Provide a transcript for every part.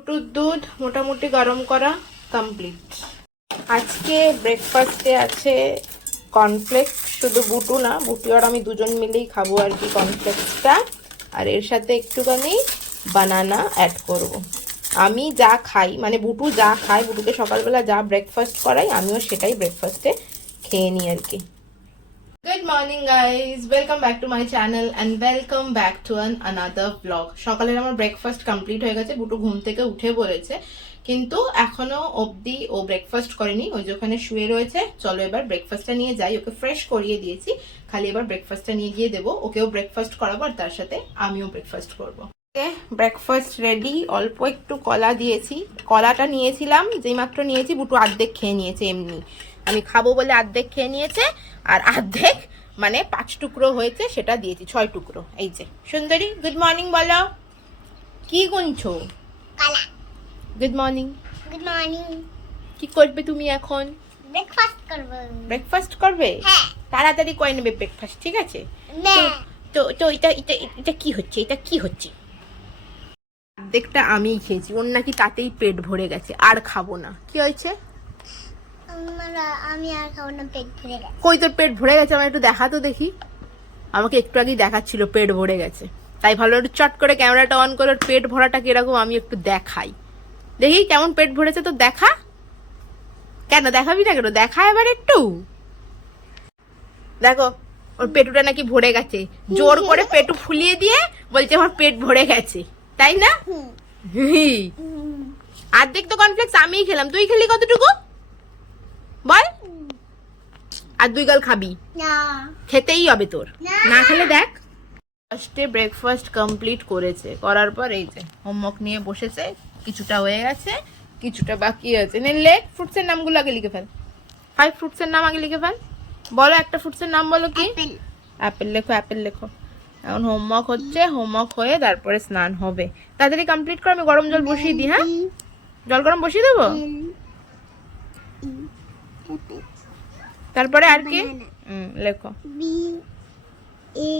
বুটুর দুধ মোটামুটি গরম করা কমপ্লিট। আজকে ব্রেকফাস্টে আছে কর্নফ্লেক্স, শুধু বুটু না, বুটু আর আমি দুজন মিলেই খাবো আর কি কর্নফ্লেক্সটা। আর এর সাথে একটুখানি বানানা অ্যাড করব। আমি যা খাই, মানে বুটু যা খায়, বুটুকে সকালবেলা যা ব্রেকফাস্ট করাই আমিও সেটাই ব্রেকফাস্টে খেয়ে নিই আর কি। Good morning guys, welcome back to my channel and welcome back to another vlog. সকালের আমার ব্রেকফাস্ট কমপ্লিট হয়ে গেছে, বুটু ঘুম থেকে উঠে পড়েছে, কিন্তু এখনো অবধি ও ব্রেকফাস্ট করেনি। ওই যে ওখানে শুয়ে রয়েছে। চলো এবার ব্রেকফাস্টটা নিয়ে যাই, ওকে ফ্রেশ করিয়ে দিয়েছি, খালি এবার ব্রেকফাস্টটা নিয়ে গিয়ে দেবো, ওকেও ব্রেকফাস্ট করাবো আর তার সাথে আমিও ব্রেকফাস্ট করবো। ব্রেকফাস্ট রেডি, অল্প একটু কলা দিয়েছি, কলাটা নিয়েছিলাম যেই মাত্র নিয়েছি, বুটু অর্ধেক খেয়ে নিয়েছে, এমনি আমি খাবো বলে অর্ধেক খেয়ে নিয়েছে, আর অর্ধেক মানে 5 টুকরো হয়েছে সেটা দিয়েছি 6 টুকরো। এই যে সুন্দরী, গুড মর্নিং বলো। কি গুনছো? কলা। Good morning. Good morning. কি করবে তুমি এখন? ব্রেকফাস্ট করব। ব্রেকফাস্ট করবে? হ্যাঁ। তাড়াতাড়ি করে নেবে ব্রেকফাস্ট, ঠিক আছে? না। তো তো এটা এটা এটা কি হচ্ছে? এটা কি হচ্ছে? অর্ধেকটা আমিই খেয়েছি, ওর নাকি তাতেই পেট ভরে গেছে, আর খাবো না। কি হয়েছে? আমি আর খাবো না, পেট ভরে গেছে। কই তোর পেট ভরে গেছে? আমার একটু দেখা তো দেখি। আমাকে একটু আগেই দেখাচ্ছিল পেট ভরে গেছে, তাই ভালো একটু চট করে ক্যামেরাটা অন করে ওর পেট ভরাটা কিরকম আমি একটু দেখাই। দেখি কেমন পেট ভরেছে, তো দেখা। কেন দেখাবি না কেন? দেখা এবার একটু দেখো, ওর পেটুটা নাকি ভরে গেছে, জোর করে পেটু ফুলিয়ে দিয়ে বলছে আমার পেট ভরে গেছে, তাই না? অর্ধেক তো কর্নফ্লেক্স আমিই খেলাম, তুই খেলি কতটুকু বল? আর 2 গাল খাবি? না। খেতেই হবে তোর, না। না খেলে দেখ। ফার্স্টে ব্রেকফাস্ট কমপ্লিট করেছে, করার পর এই যে হোমওয়ার্ক নিয়ে বসেছে, কিছুটা হয়ে গেছে, কিছুটা বাকি আছে। নে লেখ, ফ্রুটসের নামগুলো আগে লিখে ফেল। 5 ফ্রুটসের নাম আগে লিখে ফেল। বলো একটা ফ্রুটসের নাম বলো। কি? অ্যাপেল। অ্যাপেল লেখো, অ্যাপেল লেখো। এখন হোমওয়ার্ক হচ্ছে, হোমওয়ার্ক হয়ে তারপরে স্নান হবে। তাড়াতাড়ি কমপ্লিট করো, আমি গরম জল বসিয়ে দিই। হ্যাঁ, জল গরম বসিয়ে দেবো। তারপরে আর কি লেখো? B A.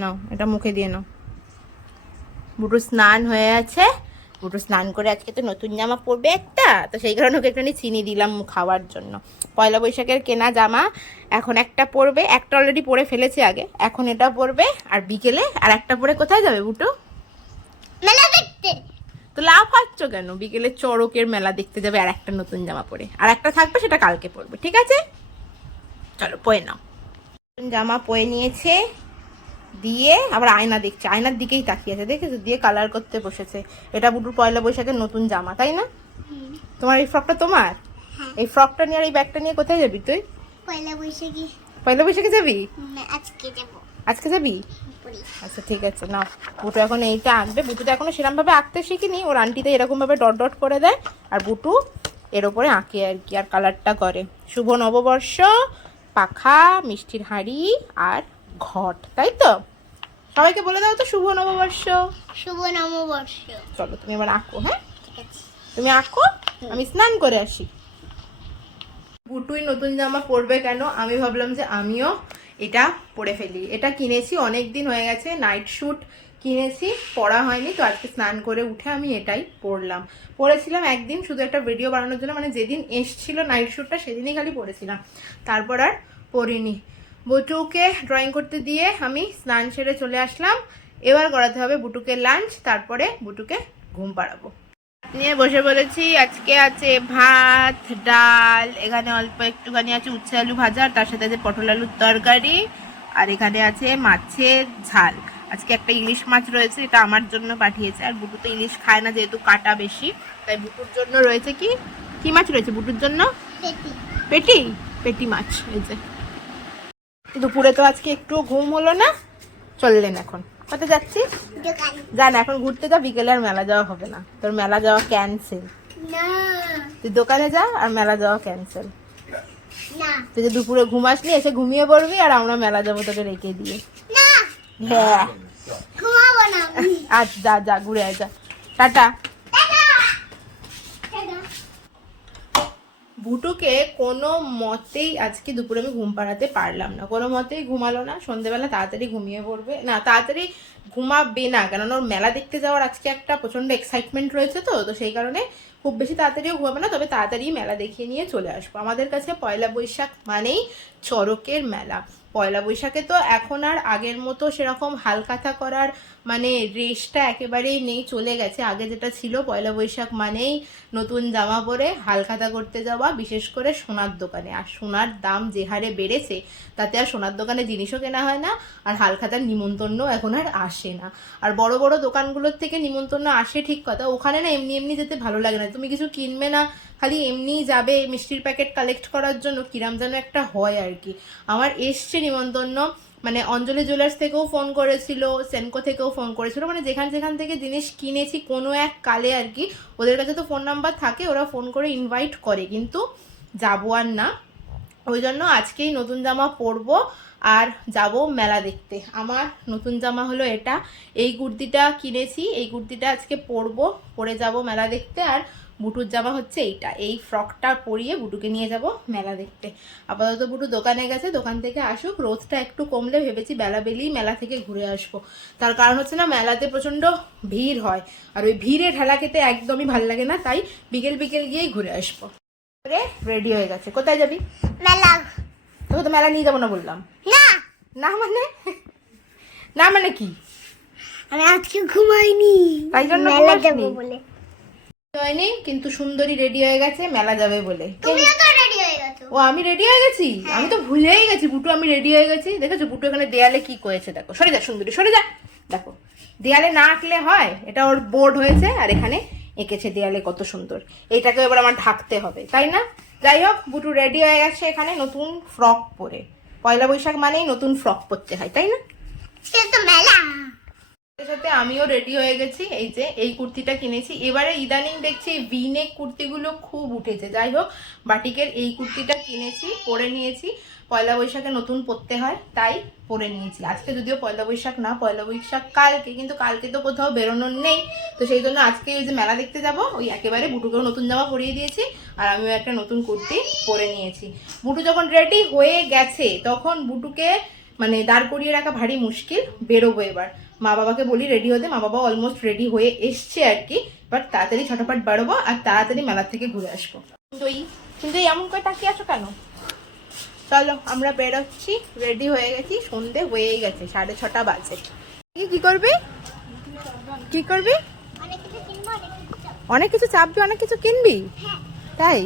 নাও এটা মুখে দিয়ে নাও। বুটু স্নান হয়ে আছে, বুটু স্নান করে আজকে তো নতুন জামা পরবে একটা, তো সেই কারণে ওকে একটুখানি চিনি দিলাম খাওয়ার জন্য। পয়লা বৈশাখের কেনা জামা এখন একটা পরবে, একটা অলরেডি পরে ফেলেছে আগে, এখন এটা পরবে, আর বিকেলে আর একটা পরে কোথায় যাবে বুটু? মেলা দেখতে। তো লাভ হচ্ছ কেন? বিকেলে চড়কের মেলা দেখতে যাবে আর একটা নতুন জামা পরে, আর একটা থাকবে সেটা কালকে পরবে, ঠিক আছে? চলো পয়ে নাও। জামা পয়ে নিয়েছে, দিয়ে আবার আয়না দেখছে, আয়নার দিকেই তাকিয়ে আছে, দেখেছো? দিয়ে কালার করতে বসেছে। এটা বুটুর পয়লা বৈশাখের নতুন জামা, তাই না? তোমার এই ফ্রকটা তোমার? এই ফ্রকটা নিয়ে আর এই ব্যাগটা নিয়ে কোথায় যাবি তুই? পয়লা বৈশাখী। পয়লা বৈশাখে যাবি? আজকে যাব। আজকে যাবি? আচ্ছা ঠিক আছে, নাও। বুটু এখন এইটা আঁকবে। বুটু তো এখনো সেরকম ভাবে আঁকতে শিখিনি, ওর আন্টিতে এরকম ভাবে ডট ডট করে দেয়, আর বুটু এর ওপরে আঁকে আর কি, আর কালারটা করে। শুভ নববর্ষ, পাখা, মিষ্টির হাঁড়ি আর ঘট, তাই তো? সবাইকে বলে দাও তো শুভ নববর্ষ। শুভ নববর্ষ। চলো তুমি এবার আঁকো। হ্যাঁ ঠিক আছে। তুমি আঁকো, আমি স্নান করে আসি। বুটুই নতুন জামা পরবে কেন, আমি ভাবলাম যে আমিও এটা পরে ফেলি। এটা কিনেছি, অনেক দিন হয়ে গেছে, নাইট স্যুট কিনেছি, পরা হয়নি, তো আজকে স্নান করে উঠে আমি এটাই পরলাম। পরেছিলাম একদিন শুধু একটা ভিডিও বানানোর জন্য, মানে যেদিন এসছিল নাইট স্যুটটা সেদিনই খালি পরেছিলাম, তারপর আর পরিনি। বুটুকে ড্রয়িং করতে দিয়ে আমি স্নান সেরে চলে আসলাম। এবার করাতে হবে বুটুকে লাঞ্চ, তারপরে বুটুকে ঘুম পাড়াবো। নিয়ে বসে বলেছি। আজকে আছে ভাত, ডাল, এখানে অল্প একটুখানি আছে উচ্ছে আলু ভাজা, আর তার সাথে আছে পটল আলুর তরকারি, আর এখানে আছে মাছের ঝাল। আজকে একটা ইলিশ মাছ রয়েছে, এটা আমার জন্য পাঠিয়েছে, আর বুটু তো ইলিশ খায় না যেহেতু কাটা বেশি, তাই বুটুর জন্য রয়েছে কি কি মাছ রয়েছে বুটুর জন্য? পেটি। পেটি, পেটি মাছ। এই যে দুপুরে তো আজকে একটু ঘুম হলো না, চললেন এখন কোথায় যাচ্ছিস? দোকান। জান এখন ঘুরতে যা, বিকেলে আর মেলা যাওয়া হবে না, তোর মেলা যাওয়া ক্যান্সেল। না। তুই দোকানে যা, আর মেলা যাওয়া ক্যান্সেল। না। তুই যে দুপুরে ঘুমাসনি, এসে ঘুমিয়ে পড়বি, আর আমরা মেলা যাবো তোকে রেখে দিয়ে। না। হ্যাঁ ঘুমাবো না। আজ যা যা ঘুরে আয়, যা, টাটা। বুটুকে কোনো মতেই আজকে দুপুরে আমি ঘুম পাড়াতে পারলাম না, কোনো মতেই ঘুমালো না। সন্ধেবেলা তাড়াতাড়ি ঘুমিয়ে পড়বে, না তাড়াতাড়ি ঘুমাবে না, কেননা ওর মেলা দেখতে যাওয়ার আজকে একটা প্রচণ্ড এক্সাইটমেন্ট রয়েছে, তো তো সেই কারণে খুব বেশি তাড়াতাড়িও ঘুমাবে না, তবে তাড়াতাড়ি মেলা দেখিয়ে নিয়ে চলে আসবো। আমাদের কাছে পয়লা বৈশাখ মানেই চড়কের মেলা। পয়লা বৈশাখে তো এখন আর আগের মতো সেরকম হালখাতা করার মানে রেশটা একেবারেই নেই, চলে গেছে। আগে যেটা ছিল পয়লা বৈশাখ মানেই নতুন জামা পরে হালখাতা করতে যাওয়া, বিশেষ করে সোনার দোকানে। আর সোনার দাম যে হারে বেড়েছে তাতে আর সোনার দোকানে জিনিসও কেনা হয় না, আর হালখাতার নিমন্ত্রণও এখন আর আসে না। আর বড় বড় দোকানগুলোর থেকে নিমন্ত্রণ আসে ঠিক কথা, ওখানে না এমনি এমনি যেতে ভালো লাগে না। তুমি কিছু কিনবে না, খালি এমনিই যাবে মিষ্টির প্যাকেট কালেক্ট করার জন্য, কিরাম যেন একটা হয় আর কি। আমার এসছে নিমন্ত্রণ, মানে অঞ্জলি জুয়েলার্স থেকেও ফোন করেছিল, সেনকো থেকেও ফোন করেছিল, মানে যেখান থেকে জিনিস কিনেছি কোনো এক কালে আর কি, ওদের কাছে তো ফোন নাম্বার থাকে, ওরা ফোন করে ইনভাইট করে, কিন্তু যাবো আর না। ওই জন্য আজকেই নতুন জামা পরবো আর যাব মেলা দেখতে। আমার নতুন জামা হলো এটা, এই কুর্তিটা কিনেছি, এই কুর্তিটা আজকে পরবো, পরে যাব মেলা দেখতে। আর বুটুর জামা হচ্ছে এইটা, এই ফ্রকটা পরিয়ে বুটুকে নিয়ে যাব মেলা দেখতে। আপাতত বুটু দোকানে গেছে, দোকান থেকে আসুক, রোদটা একটু কমলে ভেবেছি বেলাবেলি মেলা থেকে ঘুরে আসবো। তার কারণ হচ্ছে না, মেলাতে প্রচণ্ড ভিড় হয়, আর ওই ভিড়ে ঠেলা খেতে একদমই ভাল লাগে না, তাই বিকেল বিকেল গিয়েই ঘুরে আসবো। রেডি হয়ে গেছে, কোথায় যাবি? মেলা। তোকে তো মেলা নিয়ে যাবো না বললাম। না না মানে? না মানে কি? আমি আজকে ঘুমাইনি, তাই জন্য মেলা ঘুমাসনি? যাবো বলে। হয়নি, কিন্তু সুন্দরী রেডি হয়ে গেছে মেলা যাবে বলে। তুমিও তো রেডি হয়ে গেছো। ও আমি রেডি হয়ে গেছি? আমি তো ভুলেই গেছি বুটু আমি রেডি হয়ে গেছি। দেখেছো বুটু এখানে দেয়ালে কি করেছে, দেখো। সরে যা সুন্দরী, সরে যা। দেখো দেয়ালে না আঁকলে হয়, এটা ওর বোর্ড হয়েছে আর এখানে এঁকেছে দেয়ালে, কত সুন্দর। এইটাকে এবার আমার ঢাকতে হবে, তাই না? যাই হোক, বুটু রেডি হয়ে গেছে এখানে নতুন ফ্রক পরে। পয়লা বৈশাখ মানেই নতুন ফ্রক পরতে হয়, তাই না? সে তো মেলা। এর সাথে আমিও রেডি হয়ে গেছি, এই যে এই কুর্তিটা কিনেছি। এবারে ইদানিং দেখছি ভিনেক কুর্তিগুলো খুব উঠেছে। যাই হোক, বাটিকের এই কুর্তিটা কিনেছি, পরে নিয়েছি। পয়লা বৈশাখে নতুন পরতে হয় তাই পরে নিয়েছি। আজকে যদিও পয়লা বৈশাখ না, পয়লা বৈশাখ কালকে, কিন্তু কালকে তো কোথাও বেরোনোর নেই, তো সেই জন্য আজকে ওই যে মেলা দেখতে যাব, ওই একেবারে বুটুকেও নতুন জামা পরিয়ে দিয়েছি আর আমিও একটা নতুন কুর্তি পরে নিয়েছি। বুটু যখন রেডি হয়ে গেছে তখন বুটুকে মানে দাঁড় করিয়ে রাখা ভারী মুশকিল। বেরোবো এবার, মা বাবাকে বলি রেডি হতে, মা বাবা অলমোস্ট রেডি হয়ে এসছে আর কি। বাট তাড়াতাড়ি ছটাফট বেরোবো আর তাড়াতাড়ি মেলা থেকে ঘুরে আসবো। কিন্তু এমন করে তাকিয়ে আছো কেন? চলো আমরা বেরোচ্ছি, রেডি হয়ে গেছি, সন্ধে হয়েই গেছে, 6:30 বাজে। কি করবি? কি করবি? অনেক কিছু কিনবো, অনেক কিছু চাপবি, অনেক কিছু কিনবি? তাই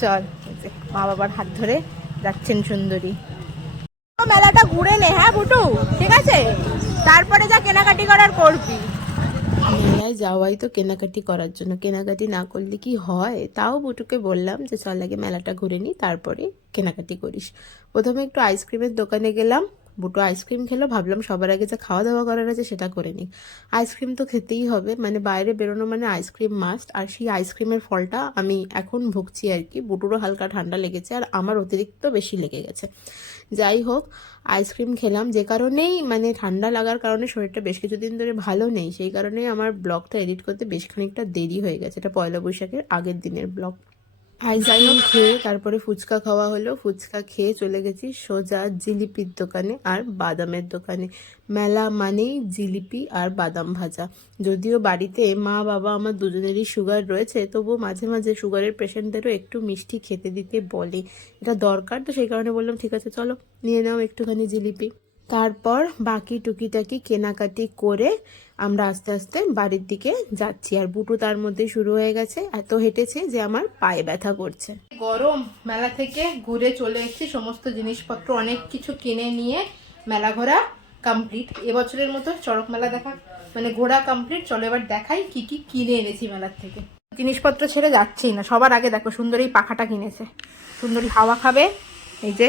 চল, মা বাবার হাত ধরে যাচ্ছেন সুন্দরী। মেলাটা ঘুরে নে, হ্যাঁ বুটু, ঠিক আছে? তারপরে যা কেনাকাটি করার করবি। মেলায় যাওয়াই তো কেনাকাটি করার জন্য, কেনাকাটি না করলে কি হয়? তাও বুটুকে বললাম যে চল আগে মেলাটা ঘুরে নি, তারপরে কেনাকাটি করিস। প্রথমে একটু আইসক্রিমের দোকানে গেলাম, বুটু আইসক্রিম খেলো, ভাবলাম সবার আগে যা খাওয়া দাওয়া করার আছে সেটা করে নিই। আইসক্রিম তো খেতেই হবে, মানে বাইরে বেরোনো মানে আইসক্রিম মাস্ট। আর সেই আইসক্রিমের ফলটা আমি এখন ভুগছি আর কি। বুটুরও হালকা ঠান্ডা লেগেছে আর আমার অতিরিক্ত বেশি লেগে গেছে। যাই হোক, আইসক্রিম খেলাম, যে কারণেই মানে ঠান্ডা লাগার কারণে শরীরটা বেশ কিছুদিন ধরে ভালো নেই, সেই কারণেই আমার ব্লগটা এডিট করতে বেশ খানিকটা দেরি হয়ে গেছে। এটা পয়লা বৈশাখের আগের দিনের ব্লগ। আইসক্রিম খেয়ে তারপরে ফুচকা খাওয়া হলো, ফুচকা খেয়ে চলে গেছি সোজা জিলিপির দোকানে আর বাদামের দোকানে। মেলা মানেই জিলিপি আর বাদাম ভাজা। যদিও বাড়িতে মা বাবা আমার দুজনেরই সুগার রয়েছে, তবুও মাঝে মাঝে সুগারের পেশেন্টদেরও একটু মিষ্টি খেতে দিতে বলে, এটা দরকার, তো সেই কারণে বললাম ঠিক আছে চলো নিয়ে নাও একটুখানি জিলিপি। তারপর বাকি টুকিটাকি কেনাকাটি করে আমরা আস্তে আস্তে বাড়ির দিকে যাচ্ছি। আর বুটু তার মধ্যে শুরু হয়ে গেছে, এত হেঁটেছে যে আমার পায়ে ব্যথা করছে। গরম, মেলা থেকে ঘুরে চলে এসেছি, সমস্ত জিনিসপত্র অনেক কিছু কিনে নিয়ে মেলা ঘোরা কমপ্লিট। এবছরের মতো চড়ক মেলা দেখা মানে ঘোরা কমপ্লিট। চলো এবার দেখাই কি কি কিনে এনেছি মেলার থেকে। জিনিসপত্র ছেড়ে যাচ্ছি না, সবার আগে দেখো সুন্দরী পাখাটা কিনেছে। সুন্দরী হাওয়া খাবে, এই যে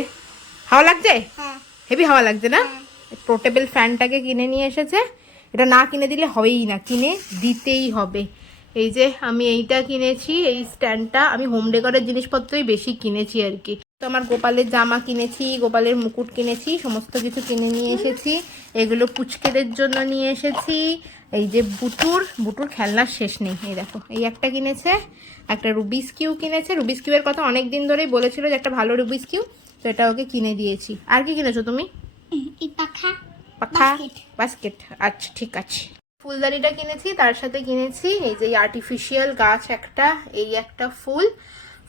হাওয়া লাগছে, হেভি হাওয়া লাগছে না? পোর্টেবল ফ্যানটাকে কিনে নিয়ে এসেছে, এটা না কিনে দিলে হবেই না, কিনে দিতেই হবে। এই যে আমি এইটা কিনেছি, এই স্ট্যান্ডটা। আমি হোম ডেকোরের জিনিসপত্রই বেশি কিনেছি আর কি। তো আমার গোপালের জামা কিনেছি, গোপালের মুকুট কিনেছি, সমস্ত কিছু কিনে নিয়ে এসেছি। এগুলো পুচকেদের জন্য নিয়ে এসেছি। এই যে বুটুর খেলনার শেষ নেই, এই দেখো এই একটা কিনেছে, একটা রুবিস কিউ কিনেছে। রুবিস কিউয়ের কথা অনেক দিন ধরেই বলেছিল যে একটা ভালো রুবিস কিউ, তো এটা ওকে কিনে দিয়েছি। আর কি কিনেছো তুমি? এই পাখা। পাখা Basket. বাস্কেট, আচ্ছা ঠিক আছে। ফুলদানিটা কিনেছি, তার সাথে কিনেছি এই যে আর্টিফিশিয়াল গাছ একটা, এই একটা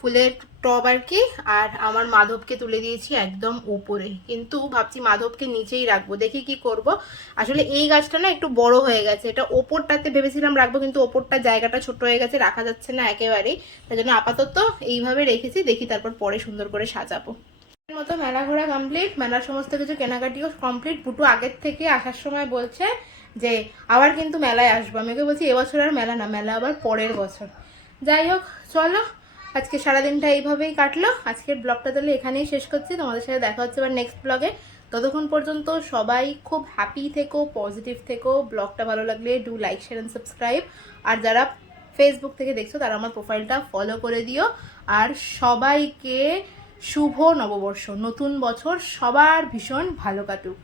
ফুলের টব আর কি। আর আমার মাধবকে তুলে দিয়েছি একদম উপরে, কিন্তু ভাবছি মাধবকে নিচেই রাখবো, দেখি কি করব। আসলে এই গাছটা না একটু বড় হয়ে গেছে, এটা ওপরটাতে ভেবেছিলাম রাখবো, কিন্তু ওপরটা জায়গাটা ছোট হয়ে গেছে, রাখা যাচ্ছে না একেবারেই। তাই জন্য আপাতত এইভাবে রেখেছি, দেখি তারপর পরে সুন্দর করে সাজাবো। মতো মেলা ঘোরা কমপ্লিট, মেলার সমস্ত কিছু কেনাকাটিও কমপ্লিট। বুটু আগের থেকে আসার সময় বলছে যে আবার কিন্তু মেলায় আসবো, আমি ওকে বলছি এবছর আর মেলা না, মেলা আবার পরের বছর। যাই হোক চলো, আজকে সারাদিনটা এইভাবেই কাটলো। আজকের ব্লগটা তাহলে এখানেই শেষ করছি, তোমাদের সাথে দেখা হচ্ছে আবার নেক্সট ব্লগে। ততক্ষণ পর্যন্ত সবাই খুব হ্যাপি থেকো, পজিটিভ থেকো। ব্লগটা ভালো লাগলে do like, share and subscribe. আর যারা ফেসবুক থেকে দেখছো তারা আমার প্রোফাইলটা ফলো করে দিও। আর সবাইকে শুভ নববর্ষ, নতুন বছর সবার ভীষণ ভালো কাটুক।